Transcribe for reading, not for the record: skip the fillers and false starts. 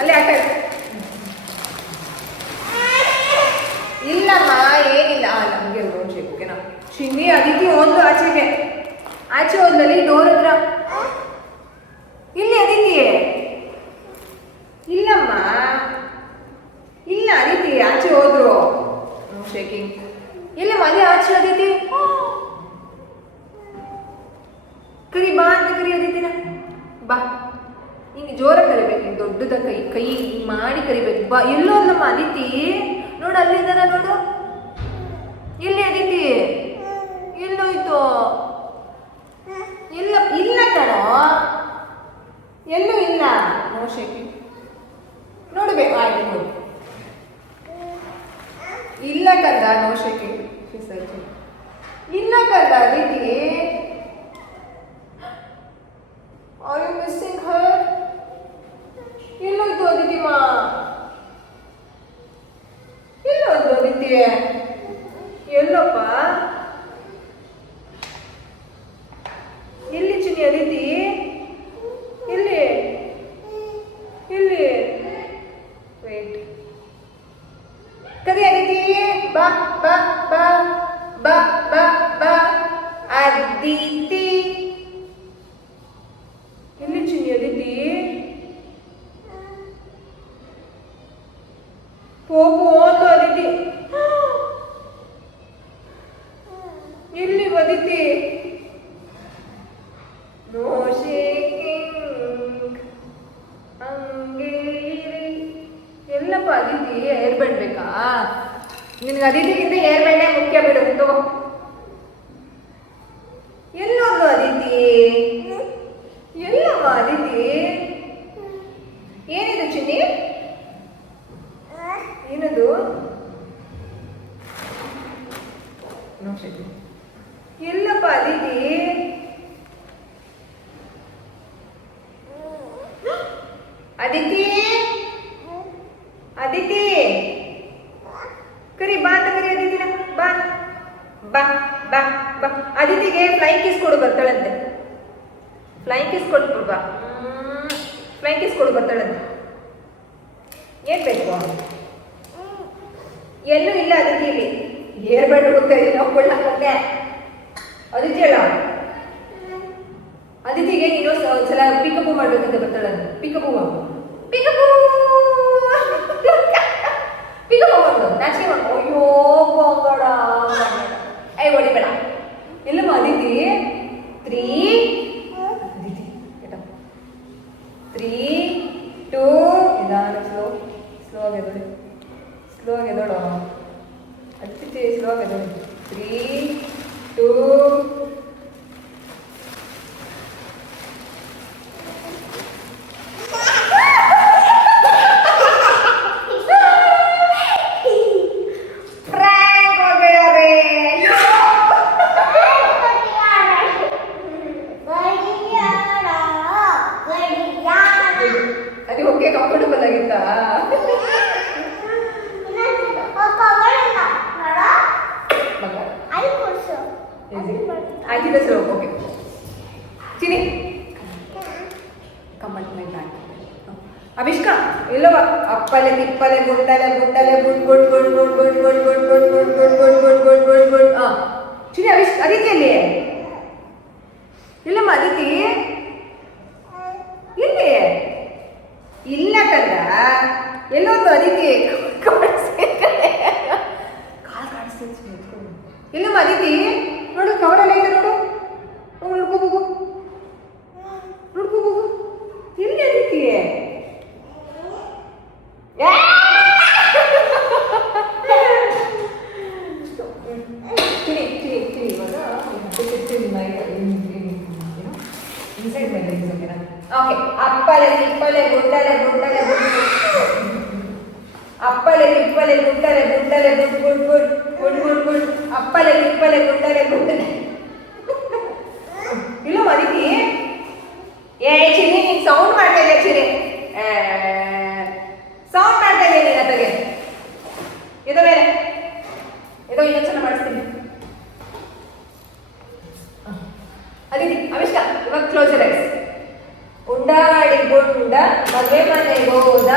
ಅಲ್ಲೇ ಆಟ ಇಲ್ಲಮ್ಮ ಏನಿಲ್ಲ ನಮಗೆ ರೌಂಡ್ ಶೇಪ್ ಓಕೆನಾ. ಚಿನ್ನಿ ಅದಕ್ಕೆ ಒಂದು ಆಚೆಗೆ ಆಚೆ ಹೋದ್ಲಲ್ಲಿ ಡೋರ್ ಹತ್ರ. ಇಲ್ಲಿ ಅದಿತಿ ಇಲ್ಲಮ್ಮ ಇಲ್ಲ ಅದಿತಿ ಆಚೆ ಹೋದ್ರು. ಶೇಕಿಂಗ್ ಇಲ್ಲ ಮನೆ ಆಚೆ ಅದಿತಿ ಕರಿ ಬಾ ಅಂತ ಕರಿ ಅದಿತಿನ ಬಾ. ಹಿಂಗೆ ಜೋರ ಕರಿಬೇಕು, ಹಿಂಗೆ ದೊಡ್ಡದ ಕೈ ಕೈ ಮಾಡಿ ಕರಿಬೇಕು. ಬಾ ಎಲ್ಲೋ ನಮ್ಮ ಅದಿತಿ ನೋಡು ಅಲ್ಲಿದ್ದಾರ ನೋಡು. ಎಲ್ಲಿ ಅದಿತಿ ಎಲ್ಲೋಯ್ತು? ಇಲ್ಲ ಇಲ್ಲ ಕಣೋ ಎಲ್ಲೂ ಇಲ್ಲ. ನೋ ಶೇಕಿಂಗ್ ನೋಡ್ಬೇಕು ಆಯ್ತು ನೋಡಿ. ಇಲ್ಲ ಕಂದ ನೋ ಶೇಕಿಂಗ್ ಇಲ್ಲ ಕಂದ Aditi. Are you missing her? ಎಲ್ಲೋಯ್ತು Aditi ಮಾ? ಎಲ್ಲೋಯ್ತು ಅದಿತಿ? ಎಲ್ಲಪ್ಪ ಎಲ್ಲಿ ಚಿನ್ನಿ ಅದಿತಿ? ಎಲ್ಲಿ ಎಲ್ಲಿ ವೇಟ್ ಕರಿ ಅದಿತಿ ಬಾ ಬಾ ಬಾ ಬಾ ಬಾ ಬಾ ಅದಿತಿ. ಎಲ್ಲಿ ಚಿನ್ನಿ ಅದಿತಿ? ಹೋಗು ಅಂತ ಅದಿತಿ. ಎಲ್ಲಿ ಅದಿತಿ? ನೋ ಶೇಕಿಂಗ್ ಹಂಗೆ ಇರಿ. ಎಲ್ಲಪ್ಪ ಅದಿತಿ ಏರ್ ಬ್ಯಾಂಡ್ ಬೇಕಾ ನಿನಗೆ? ಅದಿತಿಗಿಂತ ಏರ್ ಬ್ಯಾಂಡೇ ಮುಖ್ಯ ಬಿಡುತ್ತೋ. ಎಲ್ಲೊಂದು ಅದಿತಿ ಎಲ್ಲಮ್ಮ ಅದಿತಿ? ಏನಿದು ಚಿನ್ನಿ? ಏನದು? ಎಲ್ಲಪ್ಪ ಅದಿತಿ? ಅದಿತಿ ಅದಿತಿ ಕರಿ ಬಾ ಅಂತ ಕರಿ ಅದಿತಿನ ಬಾ ಬಾ ಬಾ ಬಾ. ಅದಿತಿಗೆ ಫ್ಲೈಂಗ್ ಕಿಸ್ ಕೊಡು ಬರ್ತಾಳಂತೆ. ಫ್ಲೈಂಗ್ ಕಿಸ್ ಕೊಟ್ಬಿಡು ಬಾ. ಫ್ಲೈಂಗ್ ಕಿಸ್ ಕೊಡು ಬರ್ತಾಳಂತೆ. ಏನ್ ಬೇಕು? ಎಲ್ಲೂ ಇಲ್ಲ ಅದಿತಿ ಇಲ್ಲಿ. ಏರ್ ಬ್ಯಾಂಡ್ ಹುಡುಕ್ತಾ ಇದೀನಿ ನೋಡ್ಕೊಳ್ಳಕ್ಕೆ. ಅದಿತಿ ಹೇಳ ಅದಿತಿಗೆ ನೀನು ಸಲ ಪಿಕಪ್ ಮಾಡ್ಬೇಕಂತ ಬರ್ತಾಳಂತೆ. ಪಿಕಪ್ ಪಿಕಪ್ ಪಿಕಪ್ ಮಾಡು ನಾಚಿಕೆ ಮಾಡು. ಅಯ್ಯೋ ಗೋಂಗಡ ಐ ಹೊಡಿಬೇಡ. ಎಲ್ಲಮ್ಮ ಅದಿತಿ? 3 3 2 ನಿಧಾನ ಸ್ಲೋ ಆಗಿ ಎದೋಡಿ. ಸ್ಲೋ ಆಗಿ ಎದೋಡು ಅದಿತಿ. ಸ್ಲೋ ಆಗಿ ಎದೋಡಿ. 3 2 ಅದು ಓಕೆ ಕಂಫರ್ಟಬಲ್ ಆಗಿತ್ತಾ? ಆಯ್ತಿದೆ ಸರ್ ಓಕೆ. ಚಿನಿ ಕಮ್ಮಟ್ ಮೈ ಬ್ಯಾಗ್ ಅಭಿಷ್ಕ ಎಲ್ಲವ ಅಪ್ಪಲೆ ತಿಪ್ಪಲೆ ಗುಂಡಲೆ ಗುಂಡಲೆ ಗುಂಡ್ ಗುಂಡ್ ಗುಂಡ್ ಗುಂಡ್ ಗುಂಡ್ ಗುಂಡ್ ಗುಂಡ್ ಗುಂಡ್ ಗುಂಡ್ ಗುಂಡ್ ಗುಂಡ್ ಗುಂಡ್ ಗುಂಡ್ ಗುಂಡ್ ಗುಂಡ್. ಚಿನಿ ಅಭಿಷ್ ಅದಿತಿಯಲ್ಲಿ ಇಲ್ಲಮ್ಮ ಅದಿತಿ ಇಲ್ಲಿ ಇಲ್ಲ ಕಂದ. ಎಲ್ಲೊಂದು ಅದಿತಿ ಕಾಲ್ ಕಾಣಿಸ್ತೀನಿ. ಇಲ್ಲಮ್ಮ ಅದಿತಿ ನೋಡು ಕವರಲ್ಲಿ ಇದೆ ನೋಡು. ನೋಡ್ಕೋಬೇಕು ನೋಡ್ಕೋಬೇಕು. ಎಲ್ಲಿ ಅದಿತಿ? ತಿಳಿ ತಿಳಿ ತಿಳಿ ಇವಾಗ ಇನ್ಸೈಡ್ ಮೇಲೆ ಓಕೆನಾ? ಓಕೆ. ಅಪ್ಪಲೆ ತಿಪ್ಪಲೆ ಗುಂಡಲೆ ಗುಂಡಲೆ ಅಪ್ಪಲೆ ತಿಪ್ಪಲೆ ಗುಂಡಲೆ ಗುಂಡಲೆ ಗುಂಡ್ ಗುಂಡ್ ಗುಂಡ್ ಗುಂಡ್ ಗುಂಡ್ ಗುಂಡ್ ಅಪ್ಪಲೆ ತಿಪ್ಪಲೆ ಗುಂಡಲೆ ಗುಂಡಲೆ. ಇಲ್ಲ ಅದಿತಿ? ಏ ಚಿನಿ ನೀನ್ ಸೌಂಡ್ ಮಾಡ್ತಾ ಇದೆಯಾ ಚಿನಿ? ಸೌಂಡ್ ಮಾಡ್ತಾ ಇದೆಯಾ ನೀನು? ಅದಕ್ಕೆ ಇದು ಮೇಲೆ ಇದು ಇನ್ನೊಂದ್ಸಲ ಮಾಡಿಸ್ತೀನಿ. ಅದಿತಿ ಅವಿಷ್ಕ ಇವಾಗ ಕ್ಲೋಸ್ ಯುವರ್ ಐಸ್. ಉಂಡಾಡಿ ಮಾಡಿ ಗುಂಡ ಮದುವೆ ಮನೆಗೆ ಹೋದ